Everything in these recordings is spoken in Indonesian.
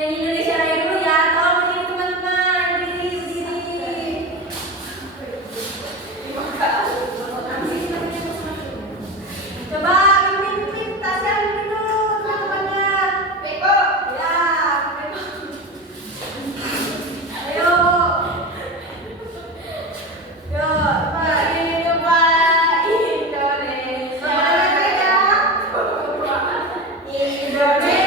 Nyanyi Indonesia Raya dulu ya, tolong berdiri teman-teman, berdiri. Coba pimpin tasnya pimpin dulu teman-temannya. Beko. Ya, beko. Ayo. Yo, ini coba Indonesia. Indonesia.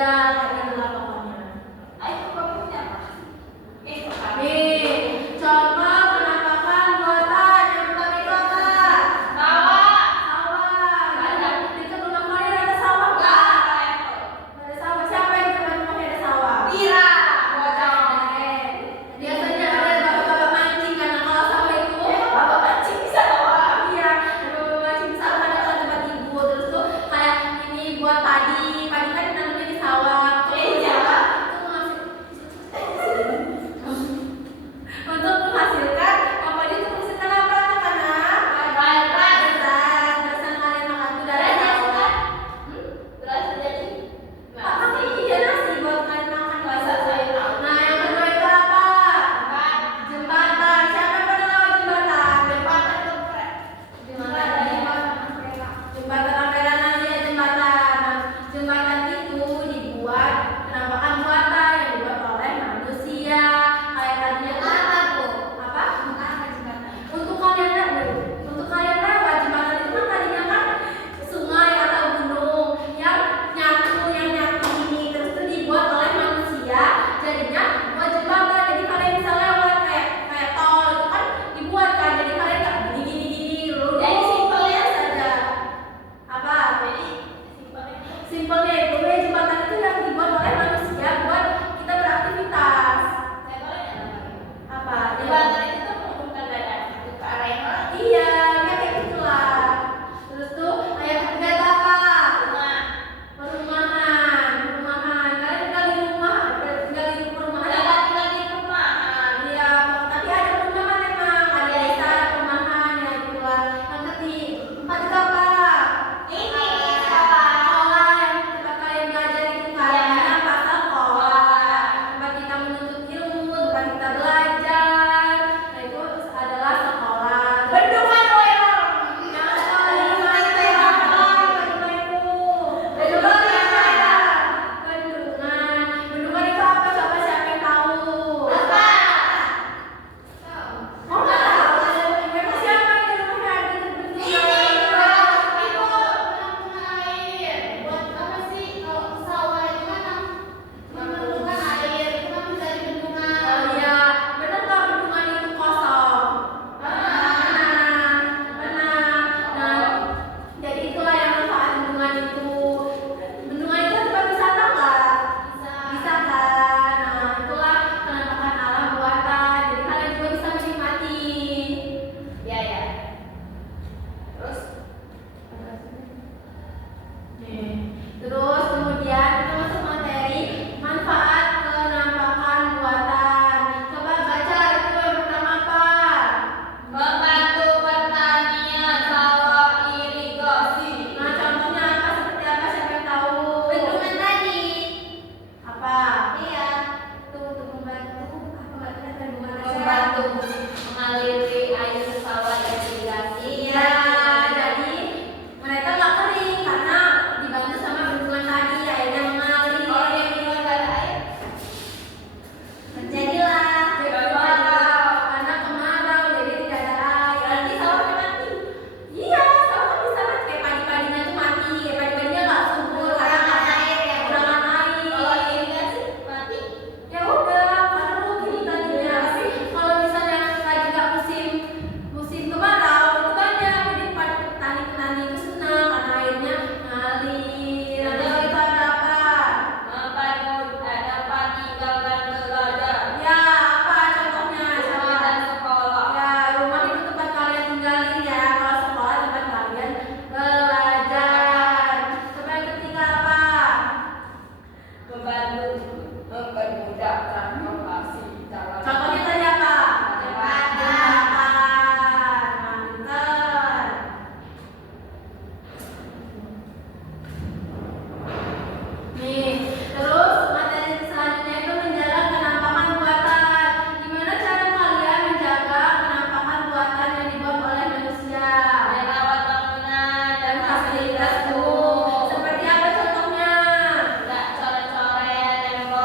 Ya, kayak gitu lah pokoknya. Ayo, kamu punya apa? Nih, contoh penampakan buatan yang bukan itu apa? Sawah. Sawah. Itu rumah kalian ada sawah nggak? Ada sawah. Siapa yang di rumahnya ada sawah? Pira. Biasanya ada bapak-bapak mancing karena kalau sawah itu Bapak mancing di sawah. iya, ada bapak mancing di sawah ada kalau tempat ibu terus tuh kayak ini buat padi kan nanamnya di sawah. Iya. Untuk menghasilkan apa itu menghasilkan apa anak-anak? Beras. Berasan kalian makan tuh dari Beras sawah. kan? Beras jadi Apa iya nasi buat kalian makan Masa saya tahu. Nah yang kedua itu apa? Jembatan. Siapa yang pernah lewat jembatan? Jembatan Ampera namanya jembatan. Nah, jembatan itu dibuat penampakan buatan yang dibuat oleh manusia. Kayak tadinya apa? Untuk kalian lewat jembatan itu kan tadinya kan sungai atau gunung yang nyatu ini terus itu dibuat oleh manusia jadinya buat jembatan jadi kalian bisa lewat kayak tol itu kan dibuat kan jadi kalian nggak gini lurus Jadi simpelnya saja apa Jadi simpelnya itu jembatan itu yang dibuat oleh manusia buat kita beraktivitas saya boleh nggak namanya? apa Jembatan itu tuh menghubungkan dari satu ke arah yang lain. iya kayak gitulah terus tuh ayat ketiga itu apa perumahan kalian tinggal di rumah perumahan Ada tinggal di perumahan. iya tapi ada perumahan emang ada desa ada perumahan ya gitulah yang keempat itu apa Ini sekolah. sekolah yang tempat kalian belajar itu kan Iya. namanya apa sekolah tempat kita menuntut ilmu tempat kita belajar nah itu adalah sekolah Bendungan Loyang. yang kelima itu apa kelima itu bendungan itu apa coba siapa yang tahu Apa? oh nggak tahu memang siapa yang di rumahnya ada di bendungan Ibu penampungan air. Buat apa sih kalau sawah itu kan memerlukan air, itu kan bisa di bendungan. oh iya benar nggak bendungan itu kosong nah jadi itulah yang manfaat bendungan itu tempat wisata nggak bisa kan nah itulah penampakan alam buatan jadi kalian juga bisa menikmati Ya ya. Terus terus kemudian kita masuk materi manfaat penampakan buatan coba baca itu yang pertama apa membantu pertanian sawah irigasi. nah contohnya apa seperti apa siapa yang tahu Bendungan tadi. apa Iya. tuh untuk membantu apa nggak ternyata bendungan aja. Membantu mengaliri air sawah irigasi. Iya, jadi mereka nggak kering karena dibantu sama bendungan tadi airnya mengalir. Kalau yang di luar nggak ada air, Terjadilah karena kemarau jadi tidak ada air. berarti sawahnya mati. Iya, sawah kan bisa mati kayak padi-padinya tuh mati, kayak padi-padinya nggak subur karena nggak ada air ya. kekurangan Kalau air. irigasi mati. Ya udah, karena rugi tadinya. Tapi kalau misalnya lagi nggak musim kemarau itu banyak jadi petani itu senang karena airnya ngalir. Nanti kalau itu ada apa? Dapat tinggalkan belajar. Ya apa contohnya? Rumah dan sekolah. Ya rumah itu tempat kalian tinggalin ya. Kalau sekolah tempat kalian belajar. Coba yang ketiga apa? Membantu mempermudah transportasi dalam. Contohnya tadi apa? Jembatan. Nah, pinter. Nih, terus materi selanjutnya itu menjaga penampakan buatan. Gimana cara kalian menjaga penampakan buatan yang dibuat oleh manusia? Merawat bangunan Dan fasilitas itu. umum. Seperti apa contohnya? Nggak coret-coret tembok.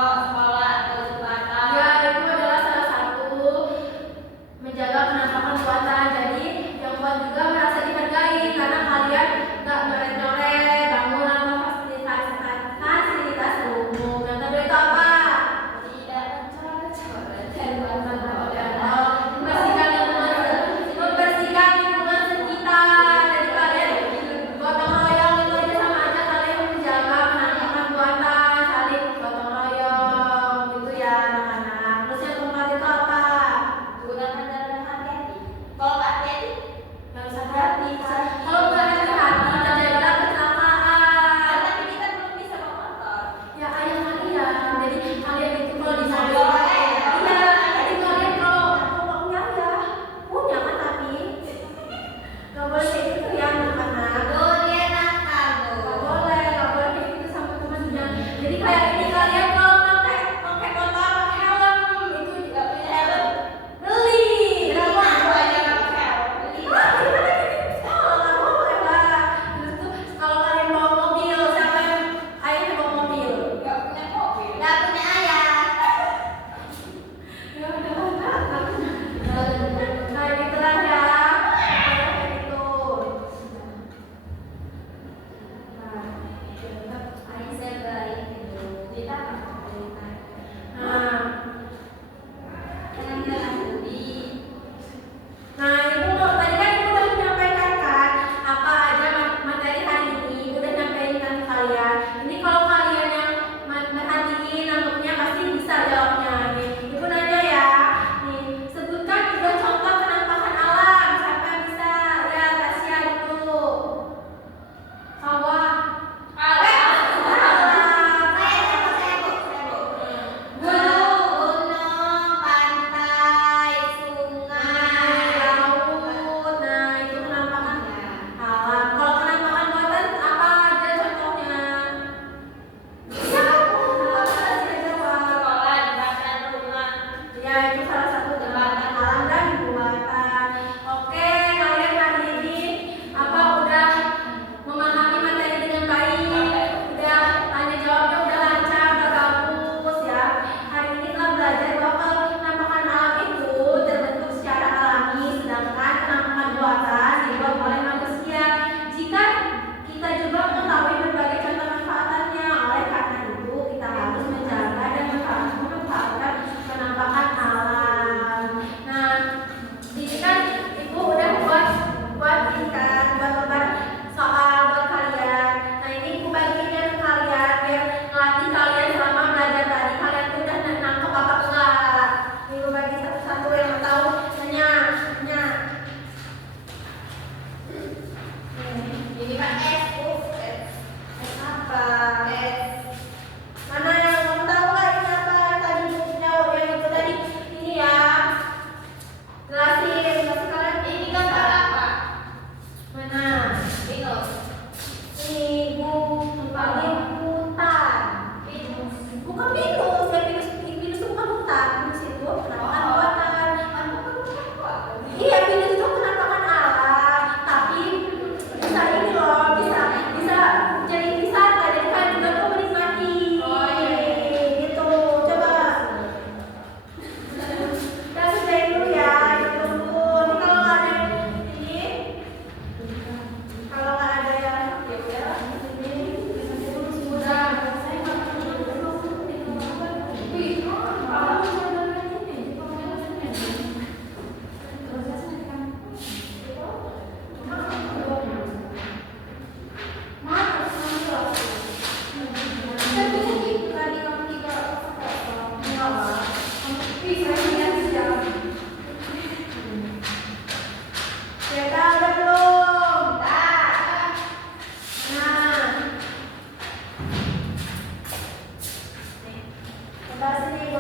Bukan minus, ya minus itu bukan hutang, minus itu penampakan buatan. Iya, minus itu penampakan alam, tapi bisa ini loh, bisa jadi wisata, jadi kalian juga tuh menikmati. Gitu, coba. Kita sudahin dulu ya, ditunggu. Ini kalau nggak ada ini, kalau nggak ada yang ya udah, ini dulu sudah. Saya nggak pernah dulu. Wih, kalau misalnya ini, kalau misalnya ini. Nah, sini